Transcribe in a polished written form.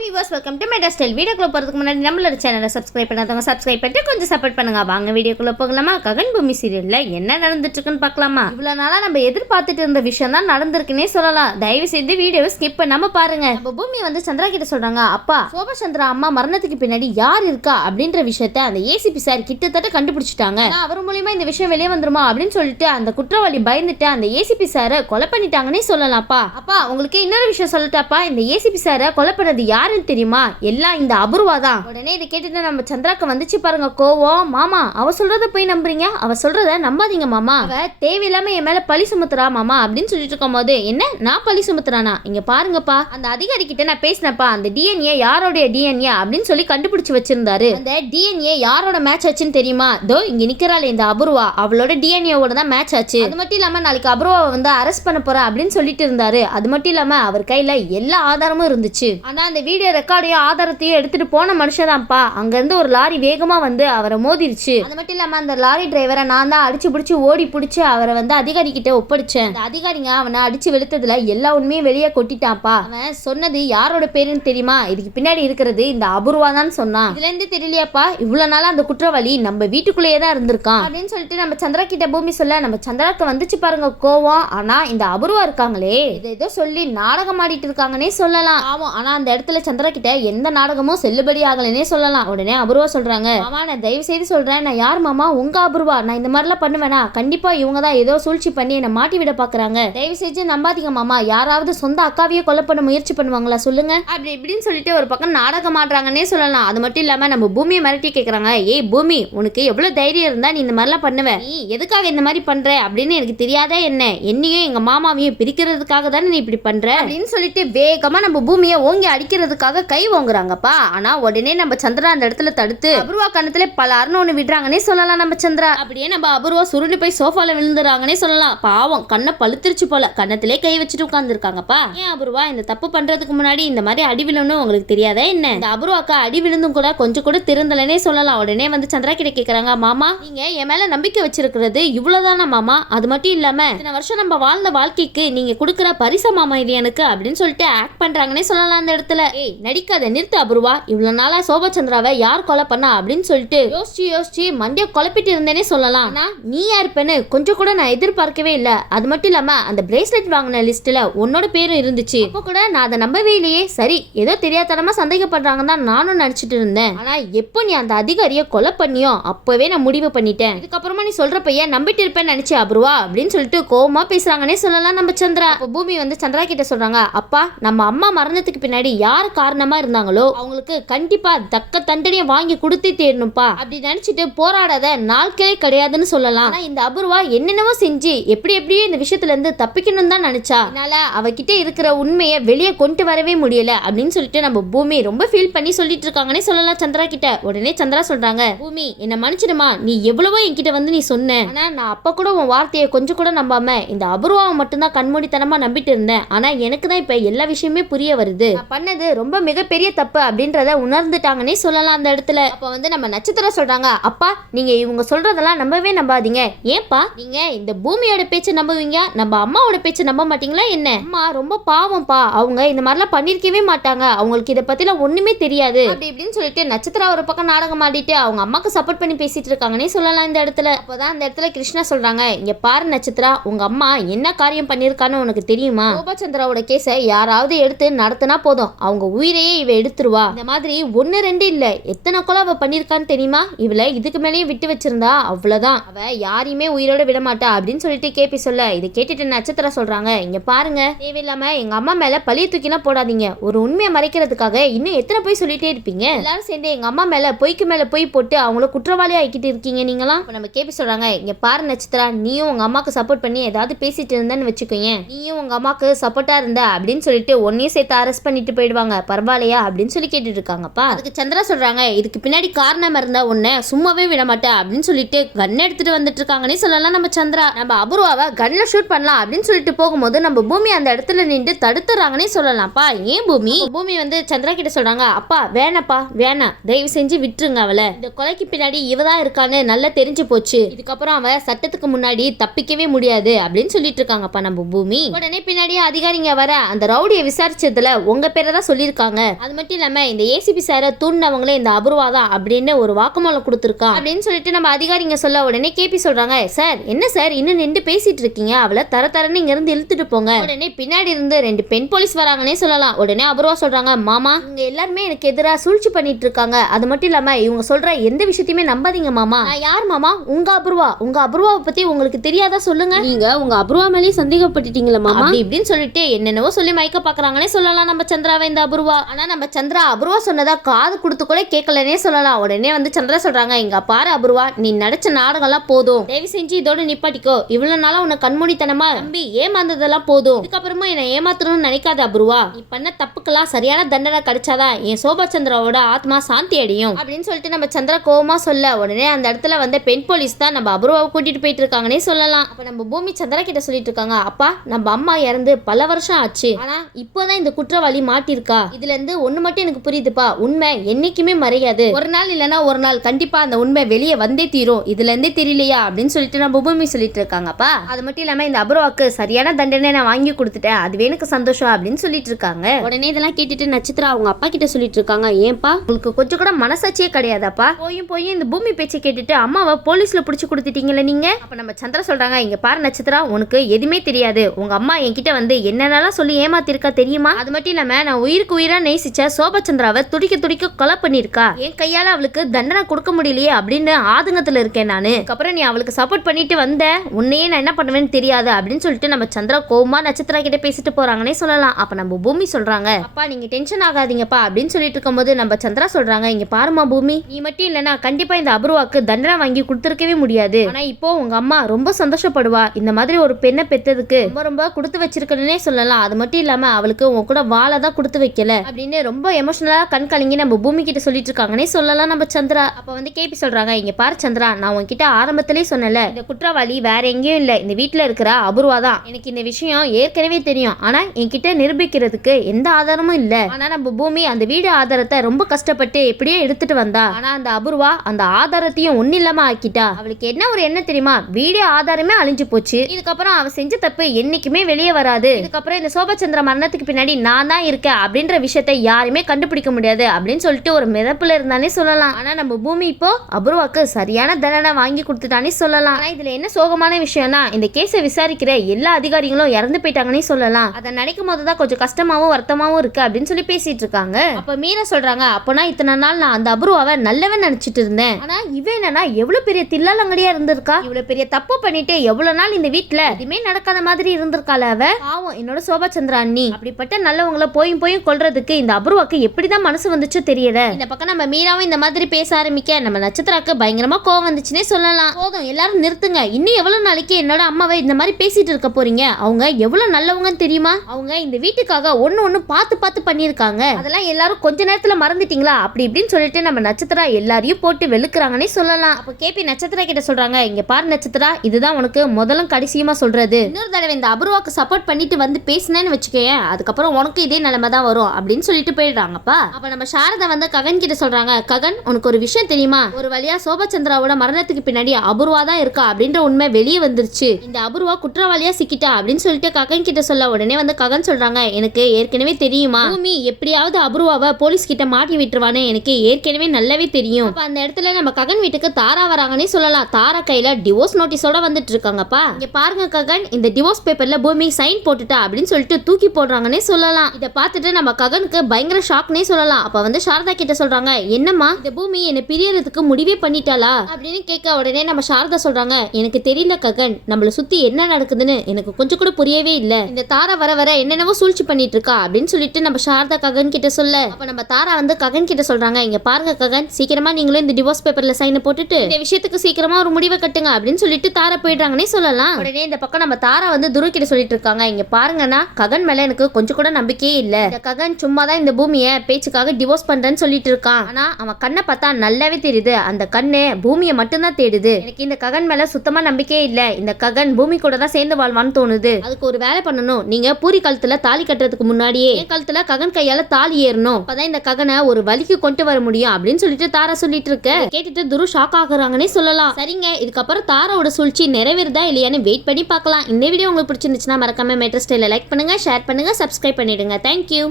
Viewers welcome to metro style. வீடியோக்குள்ள போகிறதுக்கு முன்னாடி நம்மளோட சேனலை சப்ஸ்கிரைப் பண்ணாதவங்க சப்ஸ்கிரைப் பண்ணிட்டு கொஞ்சம் சப்போர்ட் பண்ணுங்க. வாங்க வீடியோக்குள்ள போகலாமா? ககன் பூமி சீரியல்ல என்ன நடந்துட்டு இருக்குன்னு பார்க்கலாமா? இவ்வளவு நாளா நம்ம எதிர்பார்த்துட்டு இருந்த விஷயம் தான் நடந்திருக்குன்னே சொல்லலாம். தயவு செய்து வீடியோவை ஸ்கிப் பண்ணாம பாருங்க. நம்ம பூமி வந்து சந்திரா கிட்ட சொல்றாங்க, அப்பா சோபசந்திரா அம்மா மரணத்துக்கு பின்னாடி யார் இருக்கா அப்படின்ற விஷயத்த அந்த ஏசிபி சார் கிட்டத்தட்ட கண்டுபிடிச்சிட்டாங்க. அவர் மூலியமா இந்த விஷயம் வெளியே வந்துருமா அப்படின்னு சொல்லிட்டு அந்த குற்றவாளி பயந்துட்டு அந்த ஏசிபி சாரை கொலை பண்ணிட்டாங்கன்னே சொல்லலாம்ப்பா. அப்பா உங்களுக்கு இன்னொரு விஷயம் சொல்லட்டாப்பா, இந்த ஏசிபி சாரை கொலை பண்ணது யாருன்னு தெரியுமா? எல்லாம் இந்த அபூர்வா தான். உடனே இதை கேட்டுட்டு நம்ம சந்திராக்கு வந்துச்சு பாருங்க கோவம். மாமா அவ சொல்றத போய் நம்புறீங்க, அவ சொல்றத நம்பாதீங்க மாமா, அவ தேவையில்லாம என் மேல பழி சுமத்துறா மாமா அப்படின்னு சொல்லிட்டு இருக்கும் போது, என்ன நான் பழி சுமத்துறானா? இங்க பாருங்கப்பா, அந்த அதிகாரி கிட்ட நான் பேசினப்பா, அந்த டிஎன்ஏ யாரோட டிஎன்ஏ அப்படின்னு சொல்லி கண்டுபிடிச்சு வச்சிருந்தாரு. அந்த டிஎன்ஏ யாரோட மேட்ச் ஆச்சுன்னு தெரியுமா? தோ இங்க நிக்கிறாள் இந்த அபூர்வா, அவளோட டிஎன்ஏவோட தான் மேட்ச் ஆச்சு. அது மட்டும் இல்லாம நாளைக்கு அபூர்வாவை வந்து அரெஸ்ட் பண்ண போறா அப்படின்னு சொல்லிட்டு இருந்தாரு. அது மட்டும் இல்லாம அவர் கையில எல்லா ஆதாரமும் இருந்துச்சு. ஆனா அந்த வீடியோ ரெக்கார்டையும் ஆதாரத்தையும் எடுத்துட்டு போன மனுஷன்தான்ப்பா. அங்க இருந்து ஒரு லாரி வேகமா வந்து அவரை மோதிருச்சு. அது மட்டும் இல்லாம அந்த லாரி டிரைவரை நான் தான் அடிச்சு பிடிச்சி ஓடி பிடிச்சி அவரை வந்து அதிகாரி கிட்ட ஒப்படைச்சேன். அந்த அதிகாரிங்க அவனை அடிச்சு வெளுத்ததுல எல்லா உண்மையும் வெளியே கொட்டிட்டான்ப்பா. அவன் சொன்னது யாரோட பேருன்னு தெரியுமா? இதுக்கு பின்னாடி இருக்கிறது இந்த அபூர்வா தான் சொன்னான். இதுல இருந்து தெரியலையாப்பா, இவ்வளவு நாளா அந்த குற்றவாளி நம்ம வீட்டுக்குள்ளேயே தான் இருந்திருக்கான் அப்படின்னு சொல்லிட்டு நம்ம சந்திரா கிட்ட பூமி சொல்ல, நம்ம சந்திராக்கு வந்துச்சு பாருங்க கோவம். ஆனா இந்த அபூர்வா இருக்காங்களே, இதை ஏதோ சொல்லி நாடகம் ஆடிட்டு இருக்காங்கன்னே சொல்லலாம். ஆமா, ஆனா அந்த இடத்துல சந்திரா கிட்ட எந்த நாடகமும் செல்லுபடி ஆகலனே சொல்லலாம். உடனே அபூர்வா சொல்றாங்க, மாமா நான் தயவு செய்து சொல்றேன், நான் யார் மாமா? உங்க அபூர்வா. நான் இந்த மாதிரிலாம் பண்ணுவேனா? கண்டிப்பா இவங்க தான் ஏதோ சூழ்ச்சி பண்ணி என்ன மாட்டி விட பாக்குறாங்க. தயவு செஞ்சு நம்பாதீங்க மாமா. யாராவது சொந்த அக்காவையே கொலை பண்ண முயற்சி பண்ணுவாங்களா சொல்லுங்க அப்படி இப்படின்னு சொல்லிட்டு ஒரு பக்கம் நாடகம் ஆடுறாங்கன்னே சொல்லலாம். அது மட்டும் இல்லாம நம்ம பூமியை மிரட்டி கேக்குறாங்க, ஏய் பூமி உனக்கு எவ்வளவு தைரியம் இருந்தா நீ இந்த மாதிரிலாம் பண்ணுவ? நீ எதுக்காக இந்த மாதிரி பண்ற அப்படின்னு எனக்கு தெரியாதா என்ன? என்னையும் எங்க மாமாவையும் பிரிக்கிறதுக்காக தானே நீ இப்படி பண்ற அப்படின்னு சொல்லிட்டு வேகமா நம்ம பூமியை ஓங்கி அடிக்கிறதுக்காக கை வாங்குறாங்கப்பா. ஆனா உடனே நம்ம சந்திரா அந்த இடத்துல தடுத்து அபூர்வா கண்ணத்துல பல அருண் விடுறாங்கன்னே சொல்லலாம். நம்ம சந்திரா அப்படியே நம்ம அபூர்வா சுருண்டு போய் சோஃபால விழுந்துறாங்கன்னே சொல்லலாம். பாவம் கண்ணை பழுத்துருச்சு போல, கண்ணத்திலே கை வச்சுட்டு உட்கார்ந்து இருக்காங்கப்பா. ஏன் அபூர்வா இந்த தப்பு பண்றதுக்கு முன்னாடி இந்த மாதிரி அடி விழுன்னு உங்களுக்கு தெரியாதா என்ன? இந்த அபூர்வாக்கா அடி விழுந்தும் கூட கொஞ்சம் கூட திருந்தலனே சொல்லலாம். உடனே வந்து சந்திரா கிட்ட கேக்குறாங்க, மாமா நீங்க என் மேல நம்பிக்கை வச்சிருக்கிறது இவ்வளவுதானா மாமா? அது மட்டும் இல்லாம இத்தனை வருஷம் நம்ம வாழ்ந்த வாழ்க்கைக்கு நீங்க கொடுக்குற பரிசா மாமா இது எனக்கு அப்படின்னு சொல்லிட்டு ஆக்ட் பண்றாங்கன்னே சொல்லலாம். அந்த இடத்துல ஏய் நடிக்காத நிறுத்து அபூர்வா, இவ்வளவு நாளா சோபச்சந்திராவை யார் கொலை பண்ணா அப்படின்னு சொல்லிட்டு யோசிச்சு மண்டிய குழப்பிட்டு இருந்தேனே சொல்லலாம். ஆனா நீ யாருப்பேன்னு கொஞ்சம் கூட நான் எதிர்பார்க்கவே இல்ல. அது மட்டும் இல்லாம அந்த பிரேஸ்லெட் வாங்கின லிஸ்ட்ல உன்னோட பேரும் இருந்துச்சு. அப்போ கூட நான் அதை நம்பவே இல்லையே. சரி ஏதோ தெரியாதனமா சந்தேகப்படுறாங்க தான் நானும் நினைச்சிட்டு இருந்தேன். ஆனா எப்போ நீ அந்த அதிகாரியை கொலை பண்ணியோ அப்பவே நான் முடிவு பண்ணிட்டேன். இதுக்கப்புறமா நீ சொல்ற பையன் நம்பிட்டு இருப்பேன்னு நினைச்சு அபூர்வா அப்படின்னு சொல்லிட்டு கோவமா பேசுறாங்கன்னே சொல்லலாம். நம்ம சந்திரா அப்போ பூமி வந்து சந்திரா கிட்ட சொல்றாங்க, அப்பா நம்ம அம்மா மரணத்துக்கு பின்னாடி யார் காரணமா இருந்தாங்களோ அவங்களுக்கு கண்டிப்பா தக்க தண்டனையை வாங்கி கொடுத்தே தேரணும்பா. அப்படி நினைச்சிட்டு போராடாத நாட்களே கிடையாதுன்னு சொல்லலாம். ஆனா இந்த அபூர்வா என்னென்னவோ செஞ்சு எப்படியோ இந்த விஷயத்துல இருந்து தப்பிக்கணும் தான் நினைச்சா. அதனால அவகிட்ட இருக்கிற உண்மையை வெளியே கொண்டு வரவே முடியல அப்படின்னு சொல்லிட்டு நம்ம பூமி ரொம்ப ஃபீல் பண்ணி சொல்லிட்டு இருக்காங்கன்னே சொல்லலாம் சந்திரா கிட்ட. உடனே சந்திரா சொல்றாங்க, பூமி என்ன மன்னிச்சிடுமா, நீ எவ்வளவோ என்கிட்ட வந்து நீ சொன்ன. ஆனா நான் அப்ப கூட உன் வார்த்தையை கொஞ்சம் கூட நம்பாம இந்த அபூர்வாவை மட்டும்தான் கண்மூடித்தனமா நம்பிட்டு இருந்தேன். ஆனா எனக்கு தான் இப்ப எல்லா விஷயமே புரிய வருது. நான் பண்ணது ரொம்ப மிகப்பெரிய தப்பு அப்படின்றத உணர்ந்துட்டாங்கன்னே சொல்லலாம் அந்த இடத்துல. அப்ப வந்து நம்ம நட்சத்திரம் சொல்றாங்க, அப்பா நீங்க இவங்க சொல்றதெல்லாம் நம்பவே நம்பாதீங்க. ஏன்பா நீங்க இந்த பூமியோட பேச்சை நம்புவீங்க, நம்ம அம்மாவோட பேச்சை நம்ப மாட்டீங்களா என்ன? அம்மா ரொம்ப பாவம்ப்பா, அவங்க இந்த மாதிரிலாம் பண்ணிருக்கவே மாட்டாங்க, அவங்களுக்கு இதை பத்திலாம் ஒண்ணுமே தெரியாது அப்படி இப்படின்னு சொல்லிட்டு நட்சத்திரா ஒரு பக்கம் நாடகம் ஆடிட்டு அவங்க அம்மாக்கு சப்போர்ட் பண்ணி பேசிட்டு இருக்காங்கன்னே சொல்லலாம் இந்த இடத்துல. அப்பதான் அந்த இடத்துல கிருஷ்ணா சொல்றாங்க, இங்க பாரு நட்சத்திரா, உங்க அம்மா என்ன காரியம் பண்ணிருக்கான்னு உனக்கு தெரியுமா? சோபச்சந்திராவோட கேஸை யாராவது எடுத்து நடத்தினா போதும் அவங்க உயிரையே இவ எடுத்துருவா. இந்த மாதிரி 1 2 இல்ல எத்தனை கொலை அவ பண்ணிருக்கான்னு தெரியுமா? இவளை இதுக்கு மேலேயே விட்டு வச்சிருந்தா அவ்வளவுதான், அவ யாரையுமே உயிரோட விட மாட்டா அப்படின்னு சொல்லிட்டு கேபி சொல்ல, இதை கேட்டுட்டு நட்சத்திரம் சொல்றாங்க, இங்க பாருங்க தேவையில்லாம எங்க அம்மா மேல பழிய தூக்கிலாம் போடாதீங்க. ஒரு உண்மையை மறைக்கிறதுக்காக இன்னும் எத்தனை போய் சொல்லிட்டே இருப்பீங்க? எல்லாரும் சேர்ந்து எங்க அம்மா மேல பொய்க்கு மேல பொய் போட்டு அவங்கள குற்றவாளி ஆக்கிட்டு இருக்கீங்க நீங்களாம். நம்ம கேபி சொல்றாங்க, இங்க பாரு நட்சத்திரா, நீயும் உங்க அம்மாக்கு சப்போர்ட் பண்ணி ஏதாவது பேசிட்டு இருந்தேன்னு வச்சுக்கோங்க, நீயும் உங்க அம்மாக்கு சப்போர்ட்டா இருந்த அப்படின்னு சொல்லிட்டு ஒன்னையும் சேர்த்து அரெஸ்ட் பண்ணிட்டு போயிடுவாங்க, பரவாயில்லையா அப்படின்னு சொல்லி கேட்டுட்டு இருக்காங்கப்பா. அதுக்கு சந்திரா சொல்றாங்க, இதுக்கு பின்னாடி காரணம் இருந்தா உன்னை சும்மாவே விட மாட்டேன் அப்படின்னு சொல்லிட்டு கன் எடுத்துட்டு வந்துட்டு இருக்காங்கன்னே சொல்லலாம். நம்ம சந்திரா நம்ம அபூர்வாவை கன்ல ஷூட் பண்ணலாம் அப்படின்னு சொல்லிட்டு போகும்போது நம்ம பூமி அந்த இடத்துல நின்று தடுத்துறாங்கன்னே சொல்லலாம்ப்பா. ஏன் பூமி வந்து சந்திரா கிட்ட சொல்றாங்க, அப்பா வேணாப்பா வேணாம், தயவு செஞ்சு விட்டுருங்க அவளை, இந்த கொலைக்கு பின்னாடி இவதான் இருக்கான்னு நல்லா தெரிஞ்சு போச்சு, இதுக்கப்புறம் அவ சட்டத்துக்கு முன்னாடி தப்பிக்கவே முடியாது அப்படின்னு சொல்லிட்டு இருக்காங்கப்பா நம்ம பூமி. உடனே பின்னாடியே அதிகாரிங்க வர அந்த ரவுடியை விசாரிச்சதுல உங்க பேரை தான் சொல்லி சொல்லியிருக்காங்க. அது மட்டும் இல்லாம இந்த ஏசிபி சாரை தூண்டினவங்களே இந்த அபூர்வா தான் அப்படின்னு ஒரு வாக்குமூலம் கொடுத்துருக்கான் அப்படின்னு சொல்லிட்டு நம்ம அதிகாரிங்க சொல்ல உடனே கேபி சொல்றாங்க, சார் என்ன சார் இன்னும் நின்று பேசிட்டு இருக்கீங்க, அவளை தரன்னு இங்க இருந்து இழுத்துட்டு போங்க. உடனே பின்னாடி இருந்து 2 பெண் போலீஸ் வராங்கன்னே சொல்லலாம். உடனே அபூர்வா சொல்றாங்க, மாமா இவங்க எல்லாருமே எனக்கு எதிராக சூழ்ச்சி பண்ணிட்டு இருக்காங்க. அது மட்டும் இல்லாம இவங்க சொல்ற எந்த விஷயத்தையுமே நம்பாதீங்க மாமா. நான் யார் மாமா? உங்க அபூர்வாவை பத்தி உங்களுக்கு தெரியாதா சொல்லுங்க. நீங்க உங்க அபூர்வா மேலேயே சந்தேகப்பட்டுட்டீங்களா மாமா இப்படின்னு சொல்லிட்டு என்னென்னவோ சொல்லி மயக்க பாக்குறாங்கன்னே சொல்லலாம் நம்ம சந்திராவை இந்த அபூர்வா. ஆனா நம்ம சந்திரா அபூர்வா சொன்னதா காது கொடுத்து கூட கேட்கலன்னே சொல்லலாம். உடனே வந்து சந்திரா சொல்றாங்க, இங்க பாரு அபூர்வா, நீ நடிச்ச நாடகம்லாம் போதும், தயவு செஞ்சு இதோட நிப்பாட்டிக்கோ. இவ்வளவு நாளா உன்னை கண்மூடித்தனமா நம்பி ஏமாந்ததெல்லாம் போதும். இதுக்கப்புறமா என்ன ஏமாத்தணும்னு நினைக்காத அபூர்வா. நீ பண்ண தப்புக்கெல்லாம் சரியான தண்டனை கிடைச்சாதான் என் சோபா சந்திராவோட ஆத்மா சாந்தி அடையும் அப்படின்னு சொல்லிட்டு நம்ம சந்திரா கோவமா சொல்ல உடனே அந்த இடத்துல வந்து பெண் போலீஸ் தான் நம்ம அபூர்வாவை கூட்டிட்டு போயிட்டு இருக்காங்கன்னே சொல்லலாம். அப்ப நம்ம பூமி சந்திரா கிட்ட சொல்லிட்டு இருக்காங்க, அப்பா நம்ம அம்மா இறந்து பல வருஷம் ஆச்சு, ஆனா இப்போதான் இந்த குற்றவாளி மாட்டிருக்கா. இதுல இருந்து ஒண்ணு மட்டும் எனக்கு புரியுதுப்பா, உண்மை என்னைக்குமே மறையாது. ஒரு நாள் இல்லைன்னா ஒரு நாள் கண்டிப்பா அந்த உண்மை வெளியே வந்தே தீரும். இதுல இருந்தே தெரியலையா அப்படின்னு சொல்லிட்டு நம்ம பூமி சொல்லிட்டு இருக்காங்கப்பா. அது மட்டும் இல்லாம இந்த அபூர்வாக்கு சரியான தண்டனை நான் வாங்கி கொடுத்துட்டேன், அதுவே எனக்கு சந்தோஷம் அப்படின்னு சொல்லிட்டு இருக்காங்க. உடனே இதெல்லாம் கேட்டுட்டு நட்சத்திரா அவங்க அப்பா கிட்ட சொல்லிட்டு இருக்காங்க, ஏன்பா உங்களுக்கு கொஞ்சம் கூட மனசாட்சியே கிடையாதாப்பா? போய் இந்த பூமி பேச்சை கேட்டுட்டு அம்மாவை போலீஸ்ல புடிச்சு கொடுத்துட்டீங்களே நீங்க. அப்ப நம்ம சந்திரா சொல்றாங்க, இங்க பாரு நட்சத்திரா, உனக்கு எதுவுமே தெரியாது. உங்க அம்மா என்கிட்ட வந்து என்னென்னலாம் சொல்லி ஏமாத்திருக்கா தெரியுமா? அது மட்டும் இல்லாம நான் உயிருக்கு உயிரா நேசிச்ச சோபச்சந்திராவை துடிக்க கொலை பண்ணிருக்கா. என் கையால அவளுக்கு தண்டனை கொடுக்க முடியலையே அப்படின்னு ஆதங்கத்துல இருக்கேன் நானு. அப்புறம் நீ அவளுக்கு சப்போர்ட் பண்ணிட்டு வந்த, உன்னையே நான் என்ன பண்ணுவேன்னு தெரியாது அப்படின்னு சொல்லிட்டு நம்ம சந்திரா கோவமா நட்சத்திரா கிட்ட பேசிட்டு போறாங்கன்னே சொல்லலாம். அப்ப நம்ம பூமி சொல்றாங்க, அப்பா நீங்க டென்ஷன் ஆகாதீங்கப்பா அப்படின்னு சொல்லிட்டு இருக்கும்போது நம்ம சந்திரா சொல்றாங்க, இங்க பாருமா பூமி, நீ மட்டும் இல்லைன்னா கண்டிப்பா இந்த அபூர்வாக்கு தண்டனை வாங்கி கொடுத்துருக்கவே முடியாது. ஆனா இப்போ உங்க அம்மா ரொம்ப சந்தோஷப்படுவா, இந்த மாதிரி ஒரு பெண்ணை பெத்ததுக்கு ரொம்ப கொடுத்து வச்சிருக்கணும்னே சொல்லலாம். அது மட்டும் இல்லாம அவளுக்கு உங்க கூட வாழை தான் கொடுத்து வைக்கல அப்படின்னு ரொம்ப எமோஷனலா கண் கலங்கி நம்ம பூமி கிட்ட சொல்லிட்டு இருக்காங்கன்னே சொல்லலாம் நம்ம சந்திரா. அப்ப வந்து கேபி சொல்றாங்க, இங்க பாரு சந்திரா, நான் உன்கிட்ட ஆரம்பத்திலே சொன்னல, இந்த குற்றவாளி வேற எங்கேயும் இல்ல, இந்த வீட்டுல இருக்கிற அபூர்வா தான். எனக்கு இந்த விஷயம் ஏற்கனவே தெரியும், ஆனா என்கிட்ட நிரூபிக்கிறதுக்கு எந்த ஆதாரமும் இல்ல. ஆனா நம்ம பூமி அந்த வீடு ஆதாரத்தை ரொம்ப கஷ்டப்பட்டு எப்படியோ எடுத்துட்டு வந்தா. ஆனா அந்த அபூர்வா அந்த ஆதாரத்தையும் ஒன்னும் இல்லாம ஆக்கிட்டா. அவளுக்கு என்ன ஒரு என்ன தெரியுமா, வீடு ஆதாரமே அழிஞ்சு போச்சு, இதுக்கப்புறம் அவ செஞ்ச தப்பு என்னைக்குமே வெளியே வராது, இதுக்கப்புறம் இந்த சோபச்சந்திர மரணத்துக்கு பின்னாடி நான் தான் இருக்கேன் அப்படின்ற விஷயத்தை யாருமே கண்டுபிடிக்க முடியாது அப்படின்னு சொல்லிட்டு ஒரு மிதப்புல இருந்தானே சொல்லலாம். ஆனா நம்ம பூமி இப்போ அபூர்வாக்கு சரியான தண்டனை வாங்கி கொடுத்துட்டானே சொல்லலாம். ஆனா இதுல என்ன சோகமான விஷயம்னா, இந்த கேஸை விசாரிக்கிற எல்லா அதிகாரிகளும் இறந்து போயிட்டாங்கன்னே சொல்லலாம். அதை நினைக்கும் போதுதான் கொஞ்சம் கஷ்டமாவும் வருத்தமாவும் இருக்கு அப்படின்னு சொல்லி பேசிட்டு இருக்காங்க. அப்ப மீரா சொல்றாங்க, அப்பனா இத்தனை நாள் நான் அந்த அபூர்வாவை நல்லவன் நினைச்சிட்டு இருந்தேன், ஆனா இவன் என்னன்னா எவ்வளவு பெரிய தில்லாலங்கடியா இருந்திருக்கா, இவ்வளவு பெரிய தப்பு பண்ணிட்டு எவ்வளவு நாள் இந்த வீட்டுல எதுவுமே நடக்காத மாதிரி இருந்திருக்காள அவ. பாவம் என்னோட சோபச்சந்திரா அண்ணி, அப்படிப்பட்ட நல்லவங்களை போயும் கொல்றதுக்கு இந்த அபூர்வாக்கு எப்படிதான் மனசு வந்துச்சோ தெரியல. இந்த பக்கம் நம்ம மீராவும் இந்த மாதிரி பேச ஆரம்பிக்க நம்ம நட்சத்திராக்கு பயங்கரமா கோவம் வந்துச்சுன்னே சொல்லலாம். போதும் எல்லாரும் நிறுத்துங்க, இன்னும் எவ்வளவு நாளைக்கு என்னோட அம்மாவை இந்த மாதிரி பேசிட்டு இருக்க போறீங்க? அவங்க எவ்வளவு நல்லவங்கன்னு தெரியுமா? அவங்க இந்த வீட்டுக்காக ஒண்ணு பார்த்து பண்ணிருக்காங்க, அதெல்லாம் எல்லாரும் கொஞ்ச நேரத்துல மறந்துட்டீங்களா அப்படி இப்படின்னு சொல்லிட்டு நம்ம நட்சத்திரா எல்லாரையும் போட்டு வெளுக்குறாங்கன்னே சொல்லலாம். அப்ப கேபி நட்சத்திரா கிட்ட சொல்றாங்க, இங்க பாரு நட்சத்திரா, இதுதான் உனக்கு முதலும் கடைசியுமா சொல்றது, இன்னொரு தடவை இந்த அபூர்வாக்கு சப்போர்ட் பண்ணிட்டு வந்து பேசினேன்னு வச்சுக்கேன், அதுக்கப்புறம் உனக்கு இதே நிலைமை தான் வரும் அப்படின்னு சொல்லிட்டு போயிடுறாங்கப்பா. அப்ப நம்ம சாரதா வந்து ககன் கிட்ட சொல்றாங்க, ககன் உனக்கு ஒரு விஷயம் தெரியுமா, ஒரு வழியா சோபச்சந்திராவோட மரணத்துக்கு பின்னாடி அபூர்வா தான் இருக்கா அப்படின்ற உண்மை வெளியே வந்துருச்சு, இந்த அபூர்வா குற்றவாளியா சிக்கிட்டா அப்படின்னு சொல்லிட்டு ககன் கிட்ட சொல்ல உடனே வந்து ககன் சொல்றாங்க, எனக்கு ஏற்கனவே தெரியுமா, பூமி எப்படியாவது அபூர்வாவை போலீஸ் கிட்ட மாட்டி விட்டுருவானே எனக்கு ஏற்கனவே நல்லாவே தெரியும். அப்ப அந்த இடத்துல நம்ம ககன் வீட்டுக்கு தாரா வராங்கன்னே சொல்லலாம். தாரா கையில டிவோர்ஸ் நோட்டீஸோட வந்துட்டு இருக்காங்கப்பா. இங்க பாருங்க ககன், இந்த டிவோர்ஸ் பேப்பர்ல பூமி சைன் போட்டுட்டா அப்படின்னு சொல்லிட்டு தூக்கி போடுறாங்கன்னே சொல்லலாம். இதை பார்த்துட்டு நம்ம ககனுக்கு பயங்கர ஷாக்னே சொல்லலாம். அப்ப வந்து சாரதா கிட்ட சொல்றாங்க, என்னம்மா இந்த பூமி என்ன பிரியறதுக்கு முடிவே பண்ணிட்டாளா அப்படின்னு கேட்க உடனே நம்ம சாரதா சொல்றாங்க, எனக்கு தெரியல ககன், நம்மள சுத்தி என்ன நடக்குதுன்னு எனக்கு கொஞ்சம் கூட புரியவே இல்ல, இந்த தாரா வர என்னென்னவோ சூழ்ச்சி பண்ணிட்டு இருக்கா அப்படின்னு சொல்லிட்டு நம்ம சாரதா ககன் கிட்ட சொல்ல, அப்ப நம்ம தாரா வந்து ககன் கிட்ட சொல்றாங்க, இங்க பாருங்க ககன், சீக்கிரமா நீங்களும் இந்த டிவோர்ஸ் பேப்பர்ல சைன் போட்டுட்டு இந்த விஷயத்துக்கு சீக்கிரமா ஒரு முடிவை கட்டுங்க அப்படின்னு சொல்லிட்டு தாரா போயிடுறாங்கன்னே சொல்லலாம். உடனே இந்த பக்கம் நம்ம தாரா வந்து துரு கிட்ட சொல்லிட்டு இருக்காங்க, இங்க பாருங்கன்னா ககன் மேல எனக்கு கொஞ்சம் கூட நம்பிக்கையே இல்ல, இந்த ககன் சும்மா தான் இந்த பூமியை பேச்சுக்காக டிவோர்ஸ் பண்றேன்னு சொல்லிட்டு இருக்கான், ஆனா அவன் கண்ணை பார்த்தா நல்லாவே தெரியுது அந்த கண்ணு பூமியை மட்டும்தான் தேடுது, எனக்கு இந்த ககன் மேல சுத்தமா நம்பிக்கையே இல்ல, இந்த ககன் பூமி கூட தான் சேர்ந்து வாழ்வான்னு தோணுது, அதுக்கு ஒரு வேலை பண்ணணும், நீங்க பூரி கழுத்துல தாலி கட்டுறதுக்கு முன்னாடியே என் கழுத்துல ககன் கையால தாலி ஏறணும், அப்பதான் இந்த ககனை ஒரு வலிக்கு கொண்டு வர முடியும் அப்படின்னு சொல்லிட்டு தாரா சொல்லிட்டு இருக்க கேட்டுட்டு துரு ஷாக் ஆகுறாங்கன்னே சொல்லலாம். சரிங்க, இதுக்கப்புறம் தாராவோட சூழ்ச்சி நிறைவேறுதா இல்லையான்னு வெயிட் பண்ணி பார்க்கலாம். இந்த வீடியோ உங்களுக்கு பிடிச்சிருந்துச்சுன்னா மறக்காம மேட்ரஸ் ஸ்டைல லைக் பண்ணுங்க, ஷேர் பண்ணுங்க, சப்ஸ்கிரைப் பண்ணிடுங்க. தேங்க்யூ.